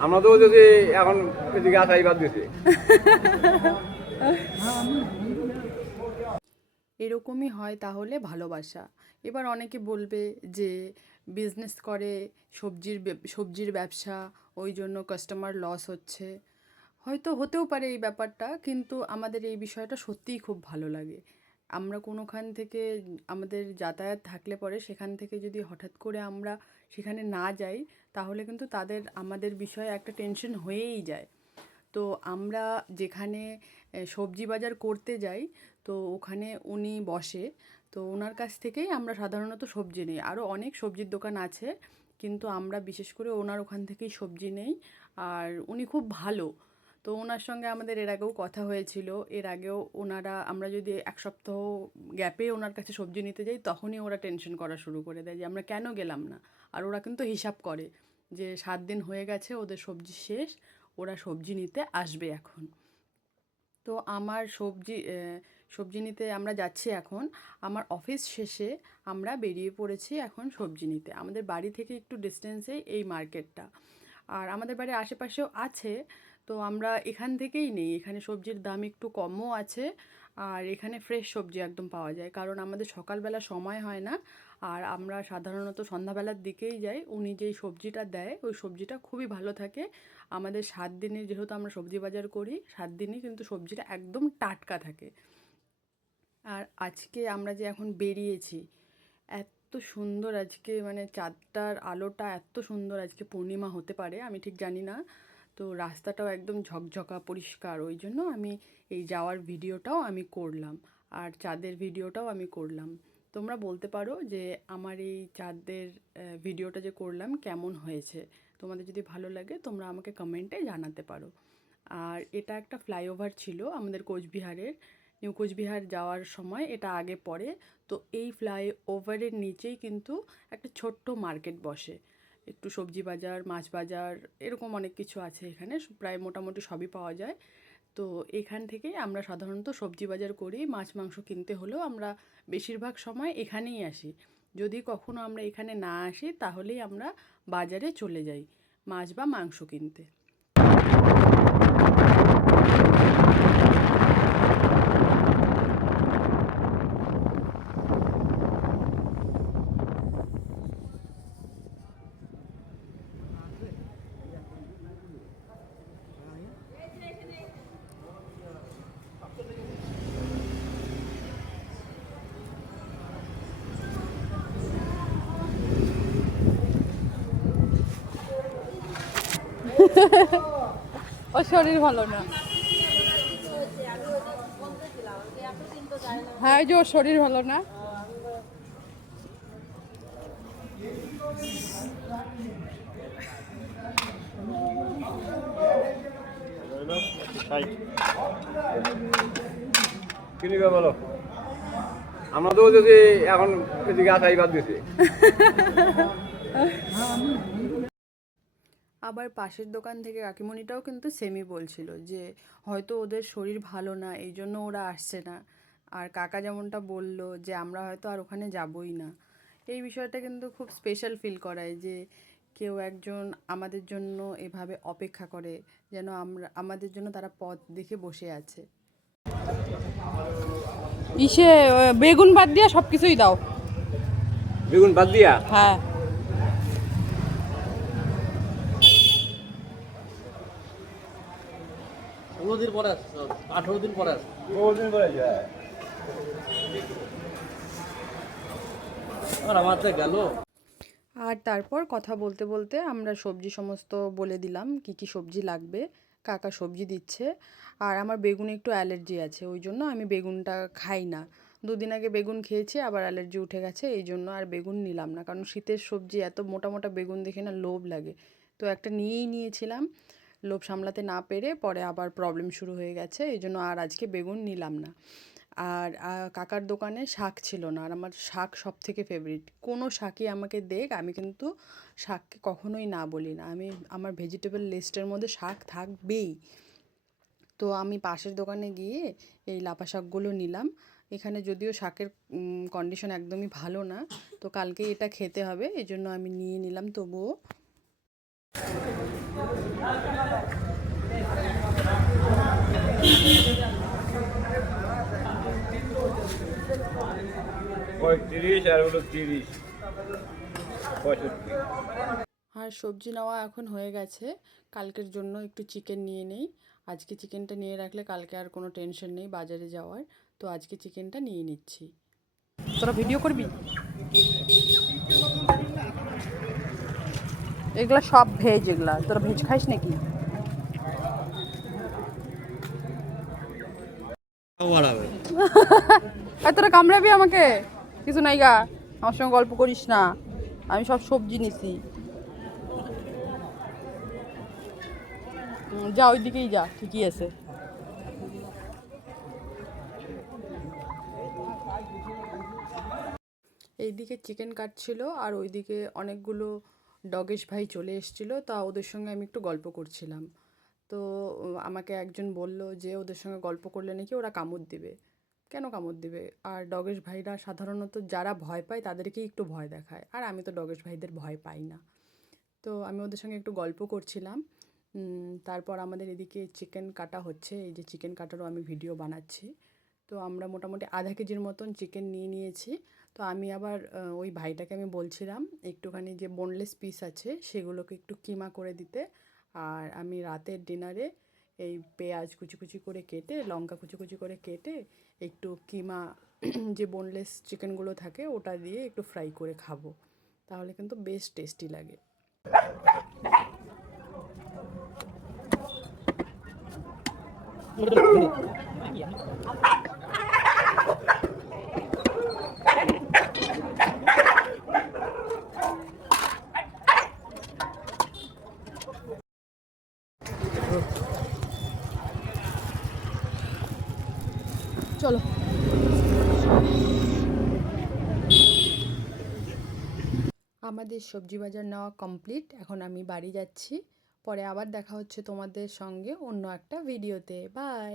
আমাদেরও যদি এখন দিছে। এরকমই হয় তাহলে ভালোবাসা। এবার অনেকে বলবে যে বিজনেস করে সবজির সবজির ব্যবসা, ওই জন্য কাস্টমার লস হচ্ছে। হয়তো হতেও পারে এই ব্যাপারটা, কিন্তু আমাদের এই বিষয়টা সত্যিই খুব ভালো লাগে। আমরা কোনোখান থেকে আমাদের যাতায়াত থাকলে পরে সেখান থেকে যদি হঠাৎ করে আমরা সেখানে না যাই, তাহলে কিন্তু তাদের, আমাদের বিষয়ে একটা টেনশন হয়েই যায়। তো আমরা যেখানে সবজি বাজার করতে যাই, তো ওখানে উনি বসে, তো ওনার কাছ থেকেই আমরা সাধারণত সবজি নিই। আরও অনেক সবজির দোকান আছে, কিন্তু আমরা বিশেষ করে ওনার ওখান থেকেই সবজি নেই। আর উনি খুব ভালো তো ওনার সঙ্গে আমাদের এর আগেও কথা হয়েছিল। এর আগেও ওনারা আমরা যদি এক সপ্তাহ গ্যাপে ওনার কাছে সবজি নিতে যাই, তখনই ওরা টেনশন করা শুরু করে দেয় যে আমরা কেন গেলাম না। আর ওরা কিন্তু হিসাব করে যে সাত দিন হয়ে গেছে, ওদের সবজি শেষ, ওরা সবজি নিতে আসবে এখন। তো আমার সবজি সবজি নিতে আমরা যাচ্ছি এখন। আমার অফিস শেষে আমরা বেরিয়ে পড়েছি এখন সবজি নিতে। আমাদের বাড়ি থেকে একটু ডিস্টেন্সেই এই মার্কেটটা আর আমাদের বাড়ির আশেপাশেও আছে তো আমরা এখান থেকেই নেই। এখানে সবজির দাম একটু কমও আছে আর এখানে ফ্রেশ সবজি একদম পাওয়া যায়। কারণ আমাদের সকালবেলা সময় হয় না আর আমরা সাধারণত সন্ধ্যাবেলার দিকেই যাই। উনি যেই সবজিটা দেয়, ওই সবজিটা খুবই ভালো থাকে। আমাদের সাত দিনে যেহেতু আমরা সবজি বাজার করি, সাত দিনই কিন্তু সবজিটা একদম টাটকা থাকে। আর আজকে আমরা যে এখন বেরিয়েছি, এত সুন্দর আজকে মানে চাঁদটার আলোটা এত সুন্দর আজকে পূর্ণিমা হতে পারে, আমি ঠিক জানি না। তো রাস্তাটাও একদম ঝকঝকা পরিষ্কার। ওই জন্য আমি এই যাওয়ার ভিডিওটাও আমি করলাম আর চাঁদের ভিডিওটাও আমি করলাম। তোমরা বলতে পারো যে আমার এই চাঁদের ভিডিওটা যে করলাম কেমন হয়েছে? তোমাদের যদি ভালো লাগে তোমরা আমাকে কমেন্টে জানাতে পারো। আর এটা একটা ফ্লাইওভার ছিল আমাদের কোচবিহারের। নিউ কোচবিহার যাওয়ার সময় এটা আগে পড়ে। তো এই ফ্লাইওভারের নিচেই কিন্তু একটা ছোট্ট মার্কেট বসে। একটু সবজি বাজার, মাছ বাজার, এরকম অনেক কিছু আছে এখানে। প্রায় মোটামুটি সবই পাওয়া যায়। তো এখান থেকেই আমরা সাধারণত সবজি বাজার করি, মাছ, মাংস কিনতে হলেও আমরা বেশিরভাগ সময় এখানেই আসি। যদি কখনো আমরা এখানে না আসি, তাহলেই আমরা বাজারে চলে যাই মাছ বা মাংস কিনতে। ও শরীর ভালো না। হ্যাঁ যে ওর শরীর ভালো না। কি নিবে বলো? আমাদেরও যদি এখন এদিকে আসাই বাদ দিছে আবার পাশের দোকান থেকে কাকিমণিটাও কিন্তু সেমই বলছিল যে হয়তো ওদের শরীর ভালো না এই জন্য ওরা আসছে না। আর কাকা যেমনটা বলল যে আমরা হয়তো আর ওখানে যাবই না। এই বিষয়টা কিন্তু খুব স্পেশাল ফিল করায় যে কেউ একজন আমাদের জন্য এভাবে অপেক্ষা করে যেন আমরা আমাদের জন্য তারা পথ দেখে বসে আছে। ইসে বেগুন বাদ দিয়ে সব কিছুই দাও। বেগুন বাদ দিয়া? হ্যাঁ। পনেরো দিন পরে আসছে আঠেরো দিন পরে আসছে। পরে আর আমার তো গেল। আর তারপর কথা বলতে বলতে আমরা সবজি সমস্ত বলে দিলাম কি কি সবজি লাগবে কাকা সবজি দিচ্ছে। আর আমার বেগুনে একটু অ্যালার্জি আছে ওই জন্য আমি বেগুনটা খাই না। দুদিন আগে বেগুন খেয়েছি আবার অ্যালার্জি উঠে গেছে এই জন্য আর বেগুন নিলাম না। কারণ শীতের সবজি এত মোটা মোটা বেগুন দেখে না লোভ লাগে। তো একটা নিয়েই নিয়েছিলাম লোভ সামলাতে না পেরে পরে আবার প্রবলেম শুরু হয়ে গেছে, এই জন্য আর আজকে বেগুন নিলাম না। আর কাকার দোকানে শাক ছিল না, আর আমার শাক সব থেকে ফেভারিট কোনো শাকই আমাকে দেখ, আমি কিন্তু শাককে কখনোই না বলি না। আমি, আমার ভেজিটেবল লিস্টের মধ্যে শাক থাকবেই। তো আমি পাশের দোকানে গিয়ে এই লাপা শাকগুলো নিলাম। এখানে যদিও শাকের কন্ডিশন একদমই ভালো না, তো কালকে এটা খেতে হবে এই জন্য আমি নিয়ে নিলাম, তবুও পঁয়ত্রিশ আর হলো তিরিশ। পঁয়ষট্টি। আর সবজি নেওয়া এখন হয়ে গেছে। কালকের জন্য একটু চিকেন নিয়ে নেই। আজকে চিকেনটা নিয়ে রাখলে কালকে আর কোনো টেনশন নেই বাজারে যাওয়ার। তো আজকে চিকেনটা নিয়ে নিচ্ছি। তোরা ভিডিও করবি? এগুলা সব ভেজ এগুলা। তোরা ভেজ খাইস নাকি? তোরা কামড়াবি আমাকে? কিছু নাই গা। আমার সঙ্গে গল্প করিস না। আমি সব সবজি নিছি। যা ওই দিকেই যা ঠিকই আছে। এইদিকে চিকেন কাটছিল আর ওইদিকে অনেকগুলো ডগেশ ভাই চলে এসেছিল, তা ওদের সঙ্গে আমি একটু গল্প করছিলাম। তো আমাকে একজন বলল যে, ওদের সঙ্গে গল্প করলে নাকি ওরা কামড় দিবে। কেন কামড় দিবে? আর ডগেশ ভাইরা সাধারণত যারা ভয় পায়, তাদেরকেই একটু ভয় দেখায়। আর আমি তো ডগেশ ভাইদের ভয় পাই না। তো আমি ওদের সঙ্গে একটু গল্প করছিলাম। তারপর আমাদের এদিকে চিকেন কাটা হচ্ছে। এই যে চিকেন কাটারও আমি ভিডিও বানাচ্ছি। তো আমরা মোটামুটি আধা কেজির মতন চিকেন নিয়ে নিয়েছি। তো আমি আবার ওই ভাইটাকে আমি বলছিলাম একটুখানি যে বোনলেস পিস আছে সেগুলোকে একটু কিমা করে দিতে। আর আমি রাতের ডিনারে এই পেঁয়াজ কুচি কুচি করে কেটে, লঙ্কা কুচি কুচি করে কেটে একটু কিমা, যে বোনলেস চিকেনগুলো থাকে ওটা দিয়ে একটু ফ্রাই করে খাব। তাহলে কিন্তু বেশ টেস্টি লাগে চলো আমাদের সবজি বাজার নেওয়া কমপ্লিট এখন আমি বাড়ি যাচ্ছি। পরে আবার দেখা হচ্ছে তোমাদের সঙ্গে অন্য একটা ভিডিওতে বাই